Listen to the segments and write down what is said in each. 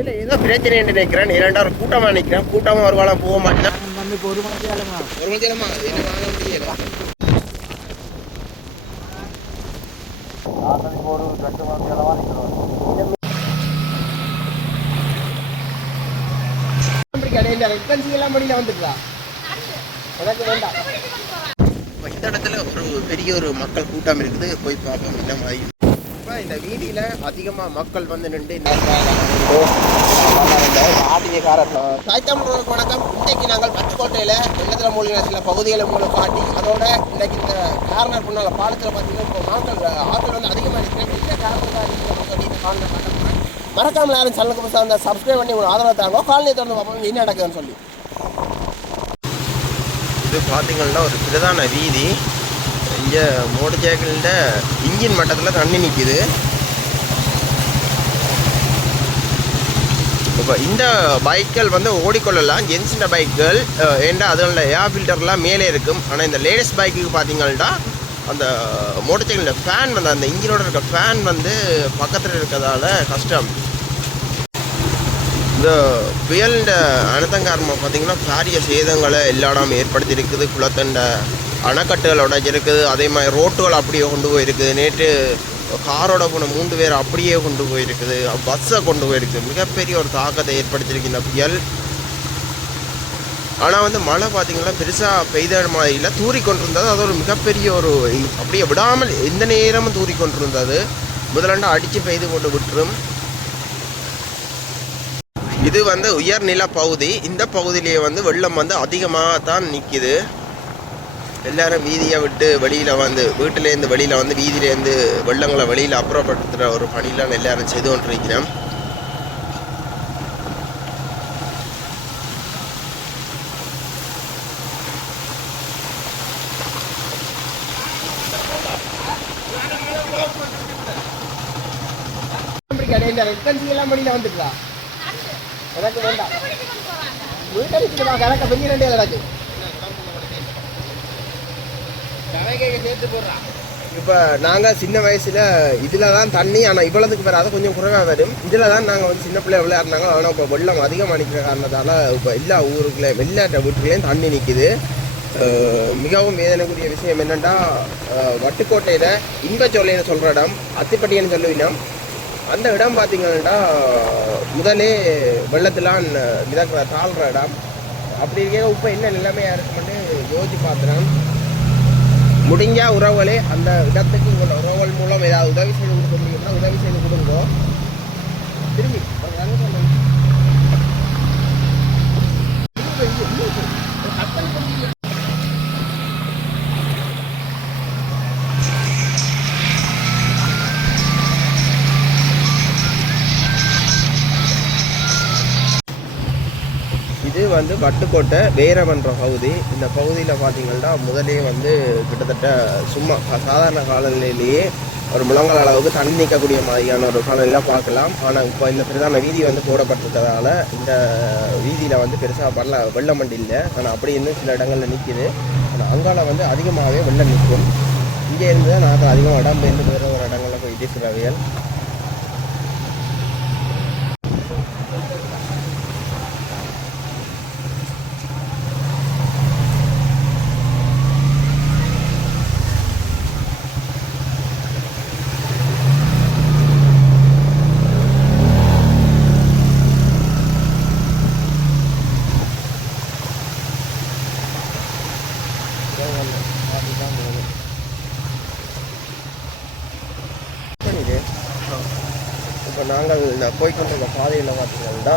இல்லை ஏதோ பிரச்சனை நினைக்கிறேன். இரண்டாவது கூட்டமாக நினைக்கிறேன். கூட்டமா ஒரு காலம் போக மாட்டேன் இப்போ ஒரு மணிக்கு வேலைமா ஒரு மணி நேரமா என்ன வாங்க முடியல. ஒரு ரெண்டு மணி எல்லாம் படியில வந்துட்டா எனக்கு வேண்டாம் இந்த இடத்துல ஒரு பெரிய ஒரு மக்கள் கூட்டம் இருக்குது. போய் பார்ப்போம் என்ன மாதிரி. இப்போ இந்த வீதியில அதிகமா மக்கள் வந்து நின்று தாய்த்தமிழர்களுக்கு வணக்கம். இன்றைக்கு நாங்கள் பச்சுக்கோட்டையில் வெள்ளத்தில் மூழ்கின சில பகுதிகளை மூலம் காட்டி அதோட இன்றைக்கு இந்த கார்னர் முன்னால பாலத்தில் பார்த்தீங்கன்னா இப்போ மக்கள் ஆட்கள் வந்து அதிகமாக இருக்கிறேன் என்ன காரணமாக இருக்கிற சொல்லி இந்த காலத்தில் காட்ட மறக்காம யாரும் சேனலுக்கு புதுசாக அந்த சப்ஸ்கிரைப் பண்ணி ஒரு ஆதரவு தாங்க. காலனி திறந்து பார்ப்போம். என்ன நடக்குதுன்னு சொல்லி. இது பார்த்தீங்கன்னா ஒரு பிரதான வீதி. இங்கே மோட்டர் சைக்கிளில் இன்ஜின் மட்டத்தில் தண்ணி நிற்கிது இப்போ இந்த பைக்கள் வந்து ஓடிக்கொள்ளலாம். ஜென்ஸின் பைக்குகள் ஏண்டா அதோட ஏர் ஃபில்டர்லாம் மேலே இருக்கும். ஆனால் இந்த லேடிஸ் பைக்குக்கு பார்த்தீங்கன்னா அந்த மோட்டர் சைக்கிளில் ஃபேன் வந்து அந்த இன்ஜினோட இருக்க ஃபேன் வந்து பக்கத்தில் இருக்கிறதால கஷ்டம். இந்த புயலின் அனர்த்தம் காரணமாக பார்த்தீங்கன்னா பாரிய சேதங்களை எல்லா இடம் ஏற்படுத்தியிருக்குது. குளத்தண்டை அணைக்கட்டுகள் உடைஞ்சிருக்குது அதே மாதிரி ரோட்டுகள் அப்படியே கொண்டு போயிருக்குது. நேற்று காரோட போன மூன்று பேர் அப்படியே கொண்டு போயிருக்குது. பஸ்ஸை கொண்டு போயிருக்குது. மிகப்பெரிய ஒரு தாக்கத்தை ஏற்படுத்தியிருக்கு இந்த புயல். ஆனால் வந்து மழை பார்த்தீங்கன்னா பெருசாக பெய்த மாதிரி இல்லை. தூறி கொண்டிருந்தது அது ஒரு மிகப்பெரிய ஒரு அப்படியே விடாமல் எந்த நேரமும் தூறி கொண்டிருந்தது முதலாண்டு அடித்து பெய்து கொண்டு விட்டுரும். இது வந்து உயர்நில பகுதி. இந்த பகுதியிலேயே வந்து வெள்ளம் வந்து அதிகமாக தான் நிற்கிது எல்லாரும் வீதியை விட்டு வெளியில் வந்து வீட்டிலேருந்து வெளியில் வந்து வீதியிலேருந்து வெள்ளங்களை வெளியில் அப்புறப்படுத்துகிற ஒரு பணியெலாம் எல்லாரும் செய்து கொண்டிருக்கிறோம். எல்லாம் வெளியில் வந்துட்டா எனக்கு வேண்டாம். வீட்டடிச்சுட்டு கணக்க பெரிய ரெண்டே கிடக்கு இப்போ நாங்கள் சின்ன வயசில் இதில் தான் தண்ணி ஆனால் இவ்வளவுக்கு வராது கொஞ்சம் குறைவாக வரும். இதில் தான் நாங்கள் வந்து சின்ன பிள்ளை விளையாடினாங்க. ஆனால் இப்போ வெள்ளம் அதிகமாக நிற்கிற காரணத்தால் இப்போ எல்லா ஊருக்குள்ளே வெளிநாட்டு வீட்டுக்குள்ளேயும் தண்ணி நிற்கிது மிகவும் வேதனைக்குரிய விஷயம் என்னென்னா வட்டுக்கோட்டையில் இன்பச்சோலைன்னு சொல்கிற இடம் அத்திப்பட்டின்னு சொல்லுவினோம் அந்த இடம் பார்த்திங்கன்னா முதலே வெள்ளத்திலாம் மிதக்கிற தாழ்கிற இடம். அப்படி இருக்க இப்போ என்ன நிலைமையாக இருக்குமென்னு யோசிச்சு பார்த்துறேன் முடிஞ்சால் உறவுகளே அந்த இடத்துக்கு உங்களோட உறவுகள் மூலம் ஏதாவது உதவி செய்து கொடுக்க முடியும்னா உதவி செய்து கொடுங்க. திரும்பி திரும்பி, பட்டுக்கோட்டை வேரமன்ற பகுதி இந்த பகுதியில் பார்த்தீங்கன்னா முதலே வந்து கிட்டத்தட்ட சும்மா சாதாரண காலநிலையிலேயே ஒரு முழங்கால் அளவுக்கு தண்ணி நிற்கக்கூடிய மாதிரியான ஒரு காலநிலையில் பார்க்கலாம். ஆனால் இப்போ இந்த பிரதான வீதி வந்து போடப்பட்டிருக்கிறதால இந்த வீதியில் வந்து பெருசாக வெள்ள வெள்ளம் வண்டி இல்லை. ஆனால் அப்படி இருந்து சில இடங்களில் நிற்கிது ஆனால் அங்கால வந்து அதிகமாகவே வெள்ளம் நிற்கும். இங்கே இருந்து தான் நாங்கள் அதிகமாக இடம் பெயர்ந்து வேறு ஒரு இடங்களில் போய் சிலவியல் இது இப்போ நாங்கள் இந்த போய்கொண்டிருக்க பாதையில் பார்த்தீங்கன்னா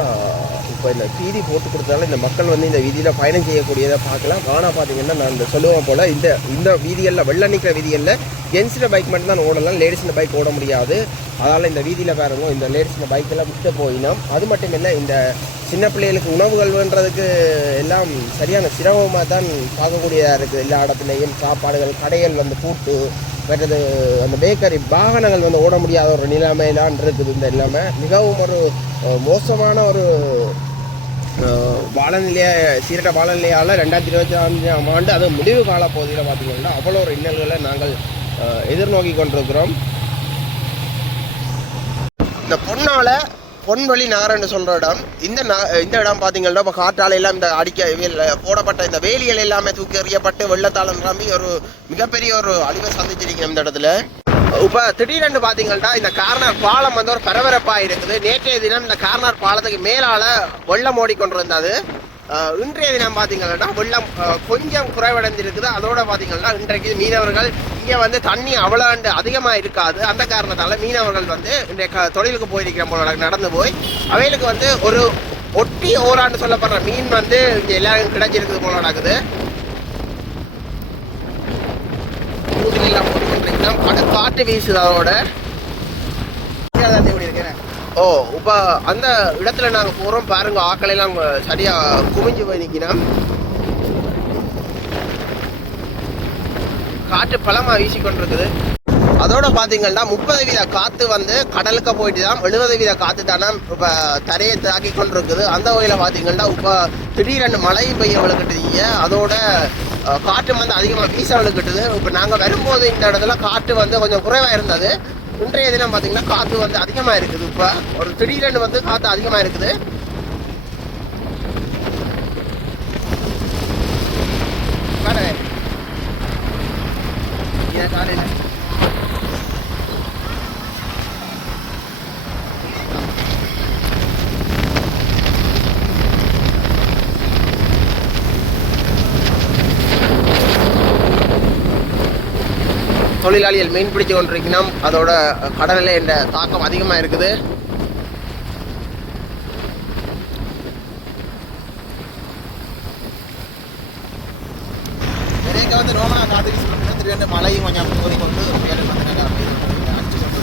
இப்போ இந்த வீதி போட்டு கொடுத்ததால இந்த மக்கள் வந்து இந்த வீதியில் பயணம் செய்யக்கூடியதை பார்க்கலாம். ஆனால் பார்த்தீங்கன்னா நான் இந்த சொல்லுவேன் போல் இந்த இந்த வீதிகளில் வெள்ள நிற்கிற வீதிகளில் ஜென்ஸில் பைக் மட்டும் தான் ஓடலாம் லேடிஸில் பைக் ஓட முடியாது. அதனால் இந்த வீதியில் பாருங்க இந்த லேடிஸில் பைக்கெல்லாம் விட்டு போயினோம். அது மட்டும் இல்லை இந்த சின்ன பிள்ளைகளுக்கு உணவுகள்ன்றதுக்கு எல்லாம் சரியான சிரமமாக தான் பார்க்கக்கூடியதாக இருக்குது எல்லா இடத்துலையும் சாப்பாடுகள் கடைகள் வந்து பூட்டு மற்றது அந்த பேக்கரி வாகனங்கள் வந்து ஓட முடியாத ஒரு நிலைமையிலான் இருக்குது இந்த நிலைமை. மிகவும் ஒரு மோசமான ஒரு அஹ், வாழநிலைய சீரட்ட வாழநிலையால் ரெண்டாயிரத்தி இருபத்தி அஞ்சாம் ஆண்டு அது முடிவு கால பகுதியில் பார்த்தீங்கன்னா அவ்வளோ ஒரு இன்னல்களை நாங்கள் எதிர்நோக்கி கொண்டிருக்கிறோம். இந்த பொண்ணால் பொன்வழி நாரன்னு சொல்கிற இடம். இந்த இந்த இடம் பார்த்தீங்கன்னா இப்போ காற்றால் எல்லாம் இந்த அடிக்க போடப்பட்ட இந்த வேலிகள் எல்லாமே தூக்கி எறியப்பட்டு வெள்ளத்தால் நிரம்பி ஒரு மிகப்பெரிய ஒரு அழிவை சந்திச்சிருக்கீங்க இந்த இடத்துல. இப்போ திடீரென்று பார்த்தீங்கன்னா இந்த கார்னர் பாலம் வந்து ஒரு பரபரப்பாக இருக்குது. நேற்றைய தினம் இந்த கார்னர் பாலத்துக்கு மேலால் வெள்ளம் ஓடிக்கொண்டிருந்தது. இன்றைய தினம் பார்த்தீங்கன்னா வெள்ளம் கொஞ்சம் குறைவடைந்திருக்குது. அதோட பார்த்தீங்கன்னா இன்றைக்கு மீனவர்கள் இங்கே வந்து தண்ணி அவ்வளோண்டு அதிகமாக இருக்காது. அந்த காரணத்தால் மீனவர்கள் வந்து இன்றைய க- தொழிலுக்கு போயிருக்கிற போல நடந்து போய் அவைகளுக்கு வந்து ஒரு ஒட்டி ஓராண்டு சொல்லப்படுற மீன் வந்து இங்கே எல்லாரும் கிடைச்சிருக்குது போல நடக்குது. கூட்டில் எல்லாம் போட்டுக்கொண்டிருக்கிறோம் காற்று வீசுது இருக்கிறேன் ஓ இப்போ அந்த இடத்துல நாங்கள் போகிறோம் பாருங்க ஆக்களையெல்லாம் எல்லாம் சரியாக குமிஞ்சு போய் நிற்கிறோம் காற்று பலமாக வீசிக்கொண்டிருக்குது அதோட பார்த்தீங்கன்னா முப்பது வீத காற்று வந்து கடலுக்கு போயிட்டு தான் எழுபது வீத காற்று தானே இப்போ தரையை தாக்கி கொண்டிருக்குது. அந்த வகையில் பார்த்தீங்கன்னா இப்போ திடீரென்று மழையும் பெய்ய விழுக்கிட்டீங்க அதோட காற்று வந்து அதிகமாக வீச விழுக்கிட்டுது இப்போ நாங்கள் வரும்போது இந்த இடத்துல காற்று வந்து கொஞ்சம் குறைவாக இருந்தது. இன்றைய தினம் பார்த்தீங்கன்னா காற்று வந்து அதிகமாக இருக்குது. இப்போ ஒரு திடீரென்று வந்து காற்று அதிகமாக இருக்குது. காலையில் தொழிலாளிகள் மீன் பிடிச்சு கொண்டிருக்கணும் அதோட கடலில் என்ற தாக்கம் அதிகமாக இருக்குது. வந்து ரோமனா காத்திரி திடீர்னு மழையும் கொஞ்சம் மோதி கொண்டு புயல் வந்து நல்லா அடிச்சு கொண்டு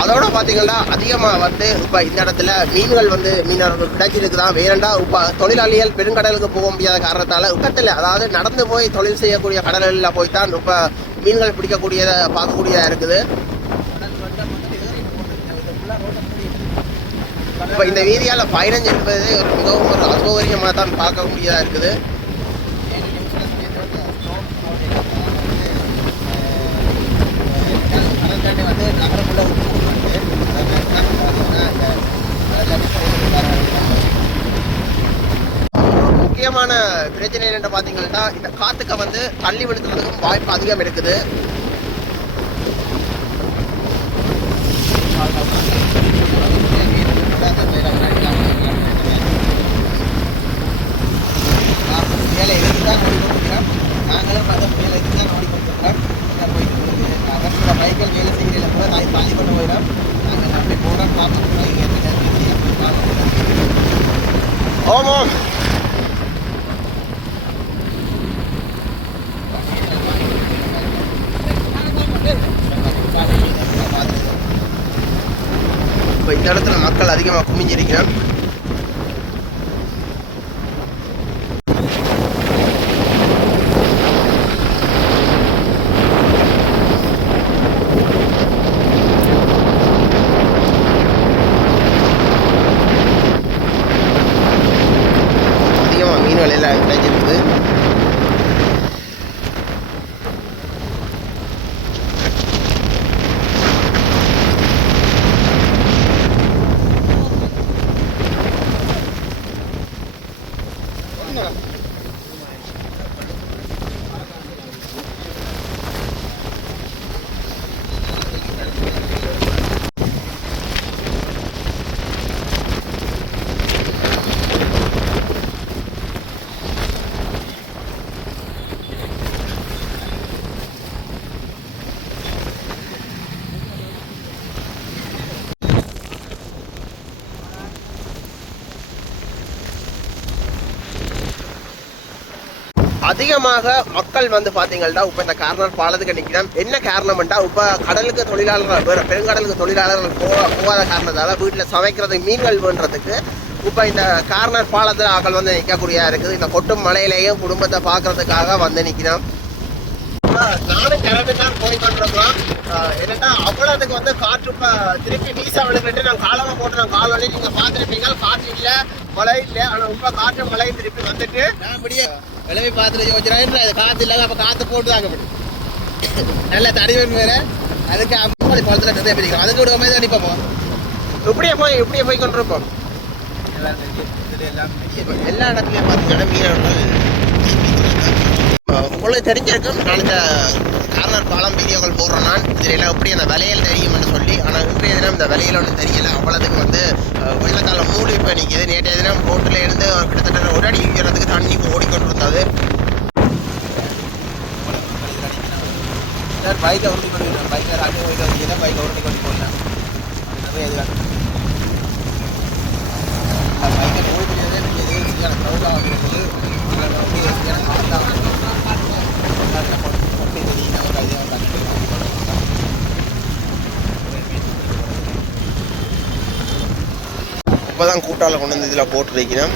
அதோட பார்த்தீங்கன்னா அதிகமாக வந்து இப்போ இந்த இடத்துல மீன்கள் வந்து மீனவர்கள் கிடைச்சிருக்குதான் வேறண்டா இப்போ தொழிலாளிகள் பெருங்கடலுக்கு போக முடியாத காரணத்தால் உக்கத்தில் அதாவது நடந்து போய் தொழில் செய்யக்கூடிய கடலில் போய் தான் இப்போ மீன்கள் பிடிக்கக்கூடியதை பார்க்கக்கூடியதாக இருக்குது. இப்போ இந்த வீதியால் பயணம் என்பது ஒரு மிகவும் ஒரு அசௌகரியமாக தான் பார்க்கக்கூடியதாக இருக்குது. வந்து நகரக்குள்ள முக்கியமான பிரச்சனை என்னென்னு பார்த்தீங்கன்னா இந்த காத்துக்க வந்து தள்ளி விழுத்துறதுக்கும் வாய்ப்பு அதிகம் இருக்குது வேலை இதுக்கு தான் ஓடிக்கொண்டிருக்கிறோம் நாங்களும் அந்த வேலை இதுக்கு தான் ஓடிக்கொண்டிருக்கிறோம் இதான் போயிட்டு இருக்குது. அவர் சில பைக்கில் வேலை செய்கிறதில்ல கூட நான் தள்ளி கொண்டு போயிடும் நாங்கள் அப்படி போகிறோம் பார்க்கணும் பைக் எடுத்து பார்க்கணும் ஓமோம் இப்போ இந்த இடத்துல மக்கள் அதிகமாக குமிஞ்சிருக்கிறான் அதிகமாக மீன் விலையில் கிடைச்சிருக்குது அதிகமாக மக்கள் வந்து பார்த்தீங்கன்னா இப்போ இந்த கார்னர் பாலத்துக்கு நிற்கிறோம் என்ன காரணம்டா இப்போ கடலுக்கு தொழிலாளர்கள் வேறு பெருங்கடலுக்கு தொழிலாளர்கள் போக போகாத காரணத்தால் வீட்டில் சமைக்கிறதுக்கு மீன்கள் வேண்டுறதுக்கு இப்போ இந்த கார்னர் பாலத்தில் ஆக்கள் வந்து நிற்கக்கூடியதா இருக்குது. இந்த கொட்டும் மலையிலேயும் குடும்பத்தை பார்க்கறதுக்காக வந்து நிற்கிறோம் நானும் கிளம்பி தான் போய் கொண்டிருக்கிறோம். ஆஹ் என்னன்னா அவ்வளோதுக்கு வந்து காற்று திருப்பி வீசா விழுந்துட்டு நான் காலமாக போட்டு நான் கால் வழி நீங்கள் பார்த்துருப்பீங்க. காற்று இல்லை மழை இல்லை. ஆனால் இப்போ காற்று மழை திருப்பி வந்துட்டு நான் அப்படியே விளைவி பார்த்துட்டு யோசிக்கிறேன். அது காற்று இல்லாத அப்போ காற்று போட்டு தாங்க நல்ல தடி வேணும் வேற. அதுக்கு குற்றவாளி பாலத்தில் நிறைய இருக்காங்க அதுக்கு விட மாதிரி தான் நிற்போம் இப்படியே போய் இப்படியே போய் கொண்டிருப்போம். எல்லா இடத்துலையும் மீனவர்கள் அஹ் உங்களுக்கு தெரிஞ்சிருக்கும் நான் இந்த கார்னர் பாலம் வீடியோக்கள் போடுறேன் நான். இதில் எல்லாம் எப்படி அந்த விலையில் தெரியும்னு சொல்லி ஆனால் இன்றைய தினம் இந்த விலையில் ஒன்றும் தெரியல. அவ்வளோதுக்கு வந்து அஹ், மூடி இப்போ நிற்கிது நேற்றைய தினம் போட்டில் இருந்து கிட்டத்தட்ட ஒரு அடி உயரத்துக்கு தண்ணி ஓடிக்கொண்டு இருந்தது சார் பைக்கை உருட்டி கொண்டு போயிடலாம் பைக்கில் அங்கே போயிட்டு வந்தீங்கன்னா பைக்கை உருட்டி கொண்டு போடலாம் அது எது பைக்கை ரோல் பண்ணியதே எனக்கு எதுவும் எனக்கு க்ரௌடாக ஆகிறது எனக்கு சரியான காற்றாக கொண்டு இப்போ தான் கொண்டு வந்து இதில் போட்டு வைக்கிறேன்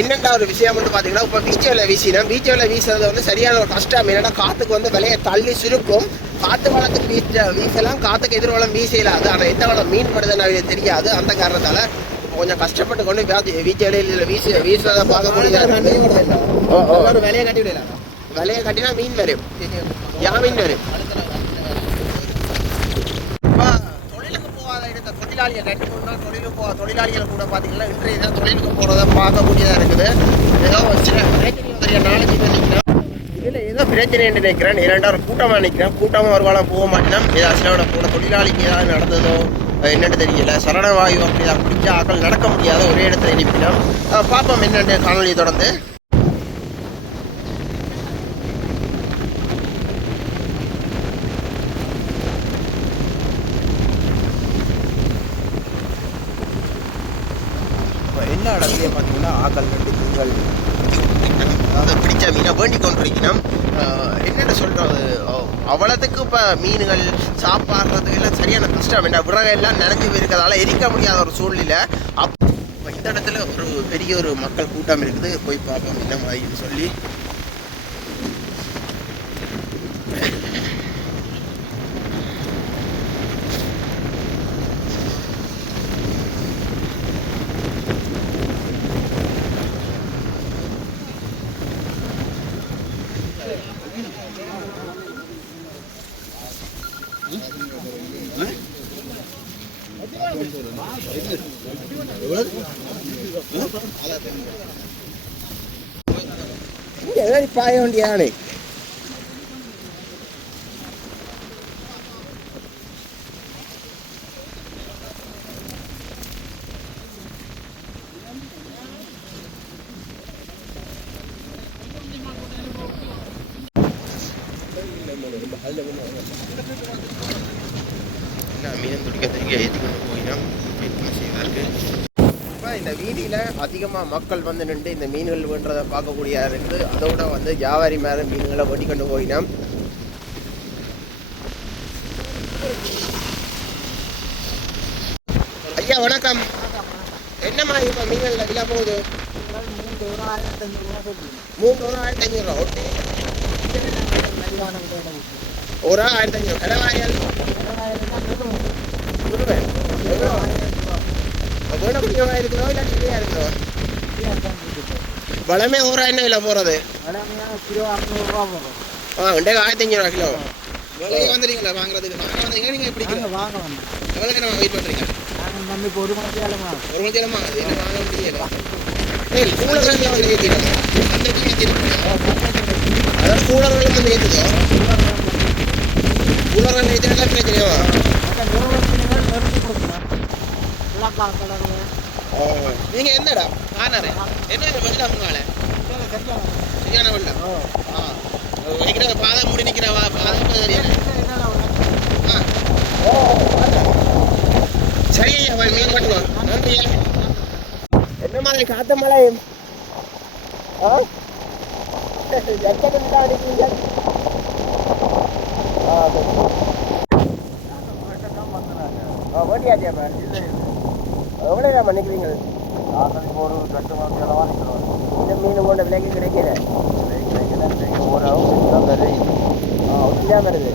என்னென்ன ஒரு விஷயம் வந்து பார்த்தீங்கன்னா இப்போ பீச்சவில் வீசினா பீச்சவில் வீசுறது வந்து சரியான ஒரு கஷ்டம் என்னன்னா காற்றுக்கு வந்து விலையை தள்ளி சுருக்கும். காற்று வளத்துக்கு வீச வீசலாம். காற்றுக்கு எதிர்வளம் வீசலாது. ஆனால் எந்த வளம் மீன் படுதுன்னு தெரியாது. அந்த காரணத்தால் கொஞ்சம் கஷ்டப்பட்டு கொண்டு வீச்சலையில் வீச வீசுறதை ஓ ஓ. ஒரு வேலையை கட்டி விடலாம் விலையை கட்டினா மீன் வரும். யா மீன் வரும் இப்போ தொழிலுக்கு போகாத இடத்த தொழிலாளிகள் ரெண்டு மூணு நாள் தொழிலுக்கு போ தொழிலாளிகள் கூட பார்த்தீங்கன்னா இன்றைய தான் தொழிலுக்கு போகிறத பார்க்கக்கூடியதாக இருக்குது. ஏதோ சில பிரச்சனை நாளைக்கு நினைக்கிறேன் இதில் ஏதோ பிரச்சனை என்று நினைக்கிறேன் இரண்டாவது கூட்டமாக நிற்கிறேன் கூட்டமாக ஒரு காலம் போக மாட்டேன். ஏதாவது சிலவனை கூட தொழிலாளிக்கு ஏதாவது நடந்ததோ என்னென்னு என்னன்னு தெரியல சரணவாயு அப்படி தான் ஆக்கள் நடக்க முடியாத ஒரே இடத்துல நிற்பினோம். பார்ப்போம் என்னென்னு காணொலியை தொடர்ந்து. இப்போ பார்த்தீங்கன்னா ஆக்கள் கட்டி மீன்கள் அதாவது பிடிச்ச மீனை வேண்டிக் கொண்டிருக்கணும் ஆஹ் என்னென்ன சொல்கிறது அவ்வளோத்துக்கு இப்போ மீன்கள் சாப்பாடுறதுக்கு எல்லாம் சரியான கஷ்டம். வேண்டாம் விறகு எல்லாம் நனைஞ்சு இருக்கிறதால எரிக்க முடியாத ஒரு சூழ்நிலை. அப் இப்ப இந்த இடத்துல ஒரு பெரிய ஒரு மக்கள் கூட்டம் இருக்குது. போய் பார்ப்போம் என்ன மாதிரி சொல்லி. இங்கே ஏதாவது பாய வேண்டியதானே மீன் துடிக்க துடிக்க ஏற்றி கொண்டு இந்த வீதியில் அதிகமாக மக்கள் வந்து நின்று இந்த மீன்கள் வேண்டதை பார்க்கக்கூடிய இருக்குது. அதோட வந்து வியாபாரி மேலே மீன்களை வெட்டி கொண்டு போயினோம் ஐயா வணக்கம். என்னம்மா இப்போ மீன்கள் விலை போகுது? மூன்று ஒரு ஆயிரத்தி ஐநூறுரூவா ஒரு ஆயிரத்தி ஐநூறு கடவாயல் முருகன் எவ்வளோ வேணும் கொஞ்சமாக இருக்கிறோம் இல்லை நிறையா இருக்கிறோம் வளமே ஒரு என்ன விலை போகிறது ஆ இன்றைக்கு ஆயிரத்தி அஞ்சூறுவா கிலோ. விலையை வந்துடுறீங்களா வாங்குறதுக்கு. வாங்க வந்தீங்க நீங்கள் எப்படி எவ்வளோக்கு நம்ம வெயிட் பண்ணுறீங்க ஒரு மணி நேரமா அது என்ன வாங்க முடியல. ஏய் கூலர்கள் வந்து ஏற்றிடும் சந்தைக்கு ஏற்றிருக்கோம் அதாவது கூலர்களும் வந்து ஏற்றுதோ கூலர்கள் ஏற்றினா பிரச்சனையோ? ஓ எந்த இடம் காணாரு என்ன வெள்ளம் உங்களால? சரியான வெள்ளம். ஆ. நிற்கிற பாதை மூடி நிற்கிற பாதை ஆ. சரி ஐயா மீன் பண்ணுவோம் நன்றி. என்ன மாதிரி காத்த மழையும் ஆ? எத்தனை தான் அடிக்கிறீங்க? ஆ சரி. ஆ நேரம் பண்ணிக்கிறீங்க? ஒரு ரெண்டு மணி நேரமாக நிற்கிறோம் இந்த மீன் கொண்ட விலைக்கு கிடைக்கிற இன்னைக்கு ஒரு அளவுக்கு தான் வருது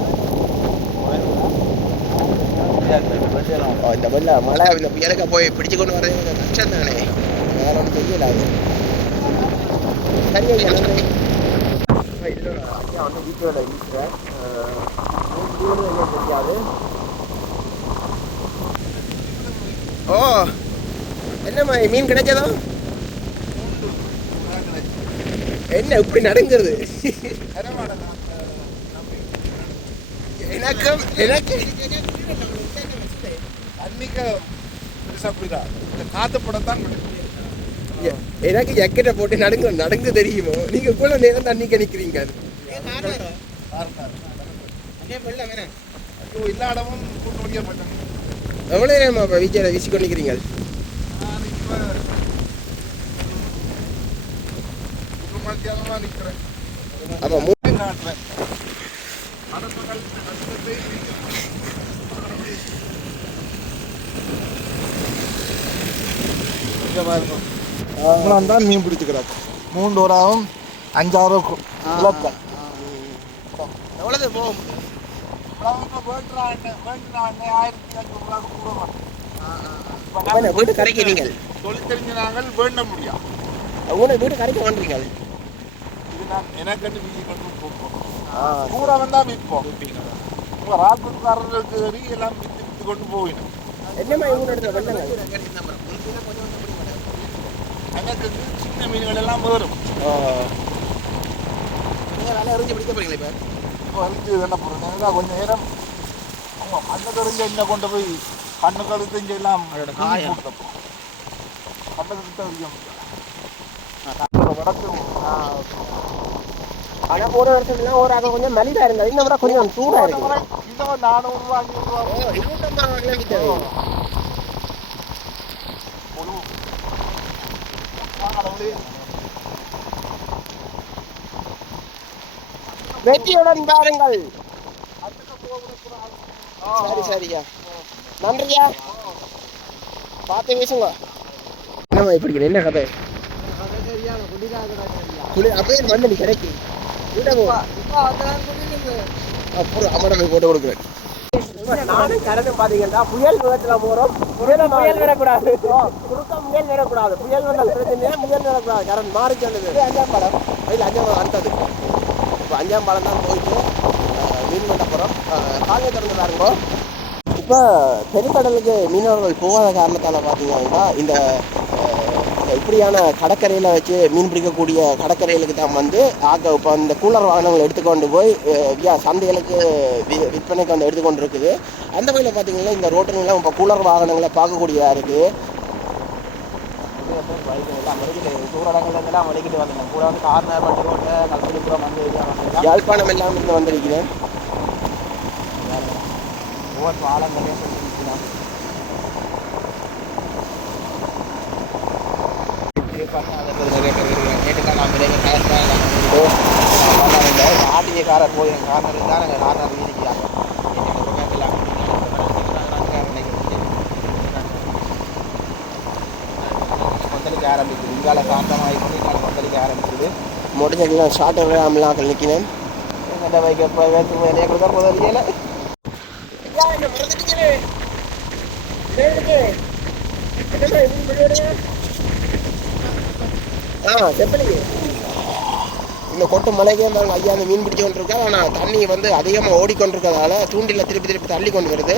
இந்த வெள்ள மழை இந்த புயலுக்கு போய் பிடிச்சு கொண்டு வர்றது கஷ்டம் தானே? வேற ஒன்றும் தெரியல அது சரி ஐயா நன்றி ஐயா வந்து இருக்கிறேன் தெரியாது. ஓ என்னம்மா மீன் கிடைச்சதோ என்ன இப்படி நடங்கிறது? எனக்கும் எனக்கு பெருசா அப்படிதான் எனக்கு ஜக்கெட்டை போட்டு நடுங்க நடந்து தெரியுமோ? நீங்க கூட நேரம் தண்ணி கணிக்கிறீங்க அது. ஐயோ நேரமா இப்போ வீச்சில் அது கொண்டிருக்கிறீங்க நான் நிக்கிறேன் அப்போ மூ காட்டுறேன் அடுத்த தான் மீன் பிடிச்சுக்கிறாங்க மூன்று ஓராவும் அஞ்சாறு குழப்பம் எவ்வளவு போகும் ஆயிரத்தி அஞ்சூறு கூட அப்ப வீடு கரைக்க நீங்கள். தொழில் தெரிஞ்ச நாங்கள் வேண்ட முடியும் உங்களை வீடு கரைக்க இது நான் எனக்கு வீசி கொண்டு கூட வந்தா விற்போம். உங்க ராக்குக்காரர்களுக்கு சரி எல்லாம் வித்து வித்து கொண்டு போயிடும் என்னம்மா இவங்க இடத்துல வெள்ளங்கள்? எனக்கு சின்ன மீன்கள் எல்லாம் வரும் வேலை அறிஞ்சு பிடிக்க போறீங்களா இப்போ? இப்போ என்ன கொஞ்சம் நேரம். அவங்க கறிஞ்ச என்ன கொண்டு போய் கண்ணு கழுத்து எல்லாம் அதோட காயம். கண்ணு கழுத்து அறியும் வடக்கு ஆனால் போன வருஷத்துலாம் ஒரு அங்கே கொஞ்சம் மலிதா இருந்தது. இந்த முறை கொஞ்சம் சூடாக இருக்கு. கிலோ நானூறு ரூபா அஞ்சூறு ரூபா ஓ இருநூற்றம்பது ரூபாய்க்குலாம் விற்கிறது ஒரு வாங்கடவுளே. வெற்றியுடன் பாருங்கள் சரி சரியா. நன்றியா? பார்த்து பேசுங்க என்னம்மா இப்படி என்ன கதை? குளி அப்படியே வந்து நீ கிடைக்கு. அப்புறம் போய் போட்டு கொடுக்குறேன். நானும் கரண்டும் பாத்தீங்கன்னா புயல் விதத்துல போறோம். புயல் புயல் வரக்கூடாது குறுக்க புயல் வரக்கூடாது புயல் பிரச்சனை புயல் வரக்கூடாது கரண்ட் மாறி சொன்னது அஞ்சாம் பாடம் இல்லை அஞ்சாம் பாடம் அடுத்தது. இப்போ அஞ்சாம் பாடம் தான் போயிட்டு மீன் பண்ண போகிறோம் காலையை திறந்து பாருங்க. இப்போ பெருங்கடலுக்கு மீனவர்கள் போகாத காரணத்தால் பார்த்தீங்கன்னா இந்த இப்படியான கடற்கரையில் வச்சு மீன் பிடிக்கக்கூடிய கடற்கரைகளுக்கு தான் வந்து ஆக்க இப்போ இந்த கூலர் வாகனங்கள் எடுத்துக்கொண்டு போய் சந்தைகளுக்கு வி- விற்பனைக்கு வந்து எடுத்துக்கொண்டு இருக்குது அந்த வகையில் பார்த்தீங்கன்னா இந்த ரோட்டுங்களாம் இப்போ கூலர் வாகனங்களை பார்க்கக்கூடியதாக இருக்குது யாழ்ப்பாணம் எல்லாம் வந்தேன் கூட வந்து கார்னர் வண்டி ரோட்டு கல்புரிபுரம் வந்து ஏரியா வந்து யாழ்ப்பாணம் எல்லாம் இருந்து வந்திருக்கிறேன் ஒவ்வொரு பாலங்களையும் சொல்லி நிற்கலாம் ஆட்டியக்காரர் போய் கார்னர் இருந்தால் நாங்கள் வீதிக்காங்க கொந்தளிக்க ஆரம்பிக்குது. இங்கால சாந்தமாகி கொண்டு இங்கால கொந்தளிக்க ஆரம்பிக்குது. முடிஞ்சதுலாம் ஷார்ட் விடாமலாம் நிற்கிறேன். போய் வேத்து வேலையை கொடுத்தா போதில்லையில ஆ செப்பலிங்க இந்த கொட்டு மலைக்கே பாருங்க ஐயா அந்த மீன் பிடிச்சு கொண்டிருக்கா ஆனால் தண்ணி வந்து அதிகமாக ஓடிக்கொண்டிருக்கிறதால தூண்டில திருப்பி திருப்பி தள்ளி கொண்டு வருது.